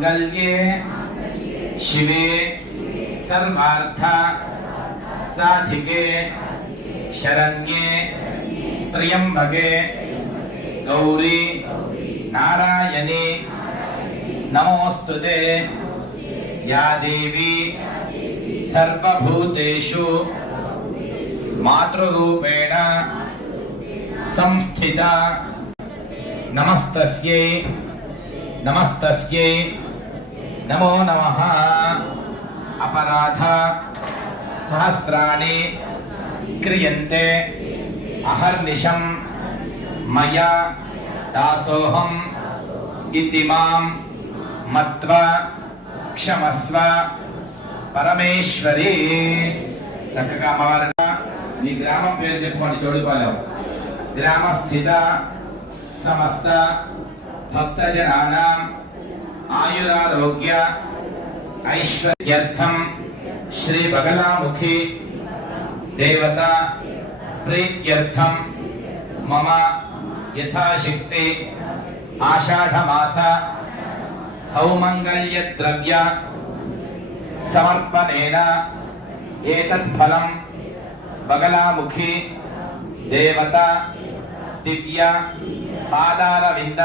गल्ये शिवे सर्वार्थ साधिके शरण्ये त्र्यम्बके गौरी नारायणी नमोऽस्तु ते। या देवी सर्वभूतेषु मातृरूपेण संस्थिता। नमस्तस्यै। नमस्तस्यै। నమో నమ. అపరాధ సహస్రాన్ని క్రియంతే అహర్నిశం మయా దాసోహం ఇది మాం మత్వ క్షమస్వ పరమేశ్వరి. చక్కగా అమ్మవారట నీ గ్రామం పేరు చెప్పుకోండి చోడుపాలెం గ్రామస్థిత సమస్త భక్తజనానాం ఆయురారోగ్య ఐశ్వర్యర్థం శ్రీ బగలాముఖి దేవత ప్రీత్యర్థం మమ యథాశక్తి ఆషాఢమాస సౌమంగళ్యద్రవ్య సమర్పణేన ఏతత్ ఫలం బగలాముఖి దేవత దివ్య పాదారవింద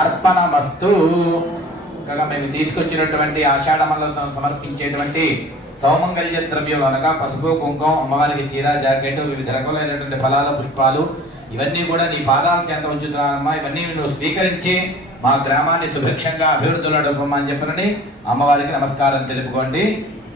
అర్పణమస్తు. కాగా మేము తీసుకొచ్చినటువంటి ఆషాఢమలో సమర్పించేటువంటి సౌమంగళ్య ద్రవ్యం అనగా పసుపు కుంకుమ అమ్మవారికి చీర జాకెట్ వివిధ రకములైనటువంటి ఫలాల పుష్పాలు ఇవన్నీ కూడా నీ పాదాల చెంత ఉంచుతున్నానమ్మా ఇవన్నీ నువ్వు స్వీకరించి మా గ్రామాన్ని సుభిక్షంగా అభివృద్ధిలో అని చెప్పనని అమ్మవారికి నమస్కారం తెలుపుకోండి.